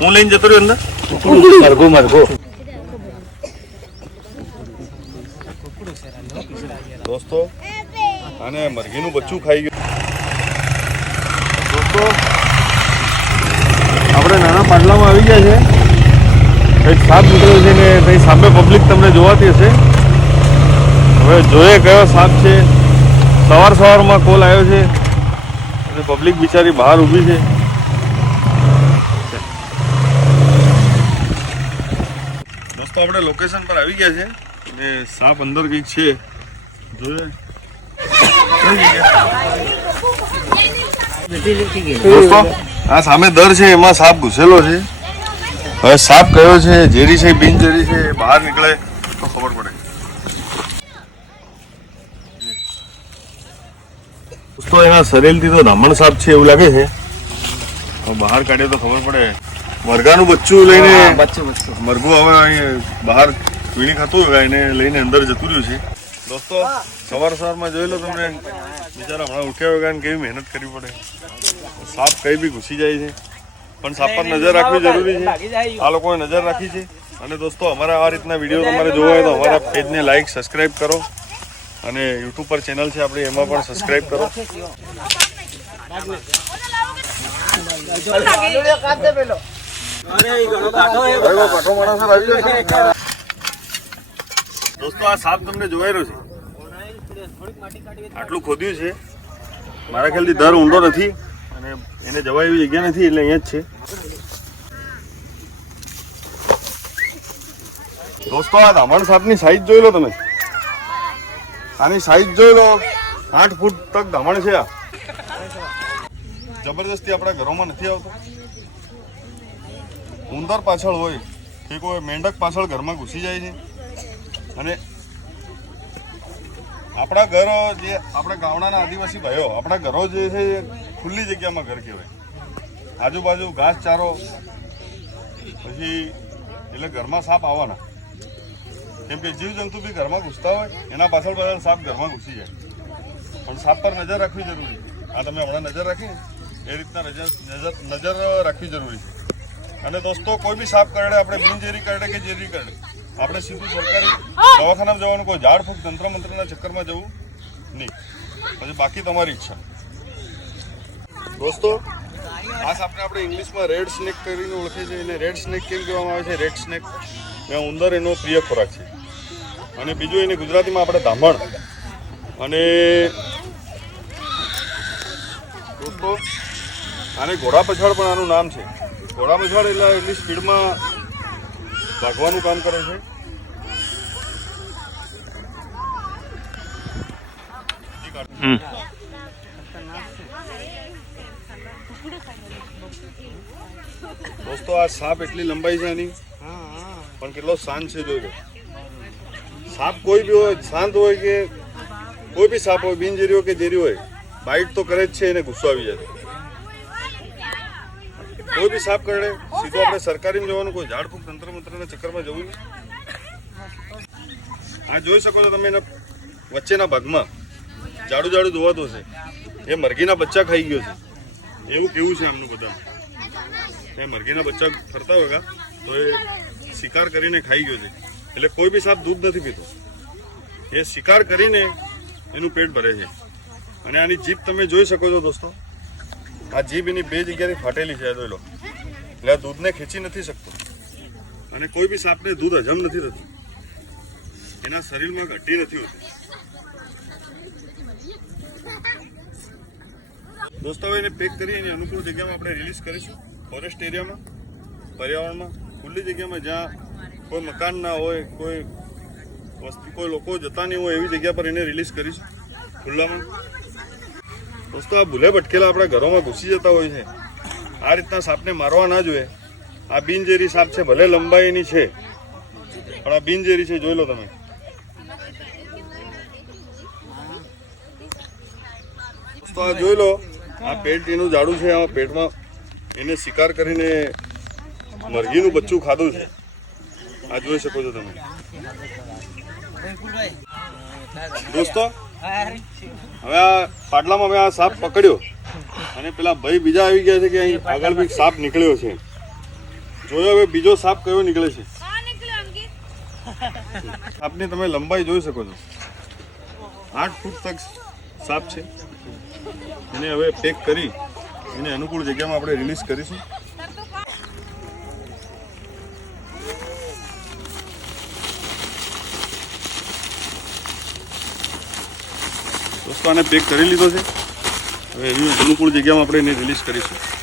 હું લઈને જતો રહ્યો અંદર? મરઘો મરઘો. દોસ્તો અને મરઘીનું બચ્ચું ખાઈ ગયું. દોસ્તો આપણે નાના પાટલામાં આવી ગયા છે. કંઈક સાપ નીકળ્યો છે ને કંઈ સામે પબ્લિક તમને જોવાતી હશે. હવે જોઈએ કયો સાપ છે. સવાર સવારમાં કોલ આવ્યો છે. અને પબ્લિક બિચારી બહાર ઊભી છે. દોસ્તો આપણે લોકેશન પર આવી ગયા છે. ને સાપ અંદર કંઈક છે. દોસ્તો, આ સામે દર છે, એમાં સાપ ઘૂસેલો છે. હવે સાપ કયો છે, ઝેરી છે, બિનઝેરી છે બહાર નીકળે તો ખબર પડે. દોસ્તો, એના શરીરથી તો બ્રાહ્મણ સાપ છે એવું લાગે છે. બહાર કાઢીએ તો ખબર પડે. મરઘાનું બચ્ચું લઈને બચ્ચું બચ્ચું. મરઘું હવે અહીં બહાર વીણી ખાતું હોય એને લઈને અંદર જતું રહ્યું છે. દોસ્તો સવાર સવારમાં જોઈ લો તમને બિચારા હમણાં ઉઠ્યા વગર કેવી મહેનત કરવી પડે. સાપ કઈ બી ઘૂસી જાય છે. પણ સાપ પર નજર રાખવી જરૂરી છે. આ લોકોએ નજર રાખી છે. અને દોસ્તો અમારા આ રીતના વીડિયો તમારે જોવા હોય તો અમારા પેજને લાઈક સબસ્ક્રાઈબ કરો. અને યુટ્યુબ પર ચેનલ છે આપણી એમાં પણ સબસ્ક્રાઈબ કરો. દોસ્તો આ સાપ તમને જોવાઈ રહ્યો છે? આટલું ખોદ્યું છે. મારા ખ્યાલથી દર ઊંડો નથી અને એને જવાય એવી જગ્યા નથી એટલે અહીંયા જ છે. દોસ્તો આ ધામણ સાપની સાઈઝ જોઈ લો તમે. આની સાઈઝ જોઈ લો. આઠ ફૂટ તક ધામણ છે આ. જબરદસ્તી આપણા ઘરોમાં નથી આવતો. ઉંદર પાછળ હોય કે કોઈ મેંઢક પાછળ ઘરમાં ઘૂસી જાય છે. અને આપણા ઘર જે આપણા ગામડાના આદિવાસી ભાઈઓ, આપણા ઘરો જે છે એ ખુલ્લી જગ્યામાં ઘર કહેવાય. આજુબાજુ ઘાસ ચારો પછી એટલે ઘરમાં સાપ આવવાના. કેમ કે જીવજંતુ બી ઘરમાં ઘૂસતા હોય, એના પાછળ પાછળ સાપ ઘરમાં ઘૂસી જાય. પણ સાપ પર નજર રાખવી જરૂરી આ તમે હમણાં નજર રાખી, એ રીતના નજર નજર રાખવી જરૂરી છે. અને દોસ્તો કોઈ બી સાપ કરડે આપણે બિનઝેરી કરડે કે ઝેરી કરડે આપણે સીધું સરકારી દવાખાનામાં જવાનું કોઈ ઝાડ ફૂક તંત્ર મંત્રના ચક્કરમાં જવું નહીં. પછી બાકી તમારી ઈચ્છા. દોસ્તો આ સાપને આપણે ઇંગ્લિશમાં રેડ સ્નેક કરીને ઓળખે છે એને રેડ સ્નેક કેમ કહેવામાં આવે છે? રેડ સ્નેક ત્યાં ઉંદર એનો પ્રિય ખોરાક છે. અને બીજું એને ગુજરાતીમાં આપણે ધામણ. અને દોસ્તો આને ઘોડા પછાડ પણ આનું નામ છે. ઘોડા પછાડ એટલે એટલી સ્પીડમાં ભાગવાનું કામ કરે છે. દોસ્તો આ સાપ એટલી લંબાઈ છે આની. પણ કેટલો શાંત છે જોઈ લો. સાપ કોઈ બી હોય શાંત હોય કે કોઈ બી સાપ હોય બિનજેરી હોય કે ઝેરી હોય બાઇટ તો કરે જ છે એને ગુસ્સો આવી જાય. કોઈ બી સાફ કરડે, સીધો આપણે સરકારીમાં જવાનું, કોઈ ઝાડફૂંક તંત્ર મંત્રના ચક્કરમાં જવું નહીં. આ જોઈ શકો છો તમે એના વચ્ચેના ભાગમાં. જાડું જાડું ધોવાતો છે. એ મરઘીના બચ્ચા ખાઈ ગયો છે. એવું કેવું છે આમનું બધા એ મરઘીના બચ્ચા ફરતા હોય તો એ શિકાર કરીને ખાઈ ગયો છે. એટલે કોઈ બી સાપ દૂધ નથી પીતો. એ શિકાર કરીને એનું પેટ ભરે છે. અને આની જીભ તમે જોઈ શકો છો દોસ્તો. આ જીભ એની બે જગ્યાથી ફાટેલી છે જોઈ લો. એટલે આ દૂધને ખેંચી નથી શકતો. અને કોઈ બી સાપને દૂધ હજમ નથી થતું. એના શરીરમાં ઘટી નથી હોતી. દોસ્તો એને પેક કરી એની અનુકૂળ જગ્યામાં આપણે રિલીઝ કરીશું. ફોરેસ્ટ એરિયામાં પર્યાવરણમાં, ખુલ્લી જગ્યામાં જ્યાં કોઈ મકાન ના હોય, કોઈ વસ્તુ, કોઈ લોકો જતા નહીં હોય, એવી જગ્યા પર એને રિલીઝ કરીશું. ખુલ્લામાં. દોસ્તો, આ ભૂલે ભટકેલા આપણા ઘરોમાં ઘૂસી જતા હોય છે. આ રીતના સાપને મારવા ના જોઈએ. આ બિનઝેરી સાપ છે, ભલે લંબાઈની છે. પણ આ બિનઝેરી છે, જોઈ લો તમે. દોસ્તો, આ જોઈ લો, આ પેટ એનું જાડું છે આ પેટમાં એને શિકાર કરીને મરઘીનું બચ્ચું ખાધું છે. આ જોઈ શકો છો તમે. દોસ્તો હવે આ પાટલામાં મેં આ સાપ પકડ્યો અને પેલા ભાઈ બીજા આવી ગયા છે કે અહીં આગળ બી સાપ નીકળ્યો છે. જોયો હવે બીજો સાપ કયો નીકળે છે? સાપની તમે લંબાઈ જોઈ શકો છો. આઠ ફૂટ તક સાપ છે. એને હવે પેક કરી એને અનુકૂળ જગ્યામાં આપણે રિલીઝ કરીશું. દોસ્તો આને પેક કરી લીધો છે. હવે એની અનુકૂળ જગ્યામાં આપણે એને રિલીઝ કરીશું.